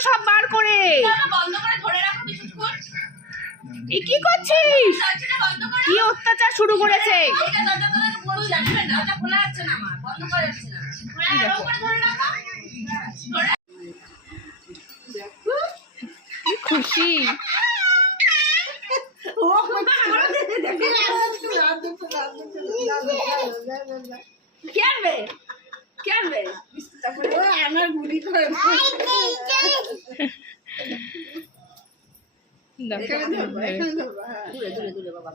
যাচ্ছে সব বার করে। বন্ধ করে ধরে রাখো কিছুক্ষণ। এই কি করছিস? কি অত্যাচার শুরু করেছে? দরজা খোলা যাচ্ছে না আমার, বন্ধ করা যাচ্ছে না। ধরে রাখো। কি খুশি।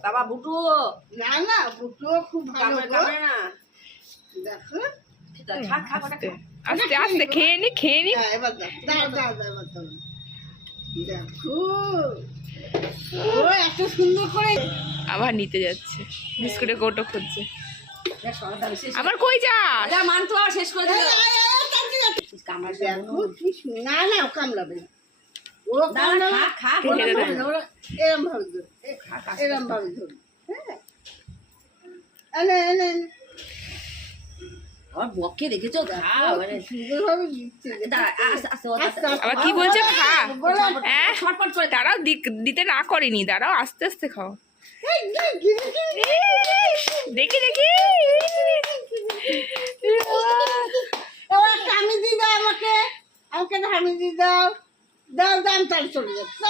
বাবা বুটু না বুটু খুব ভালো না দেখো। আস্তে আস্তে খেয়ে নি। এবার দাও দেখো ও এত সুন্দর করে আবার নিতে যাচ্ছে, বিস্কুটের কৌটো খুঁজছে। আবার কই যাস? মানতো আর শেষ করে দিল। দেখো কি না ও কামড়াবে না, ও কামড়াবে খা এরম ভাবে ধর, এরম ভাবে ধর। হ্যাঁ এনে আর বককে দেখেছো সুন্দরভাবে দিচ্ছে। আবার কি বলছে? খা। ছটপট করে দাঁড়াও, দিতে না করেনি, দাঁড়াও আস্তে আস্তে খাও। দেখি আমি দিয়ে দাও আমাকে, আমাকে আমি দিয়ে দাও দাম তাল চলে যাচ্ছে।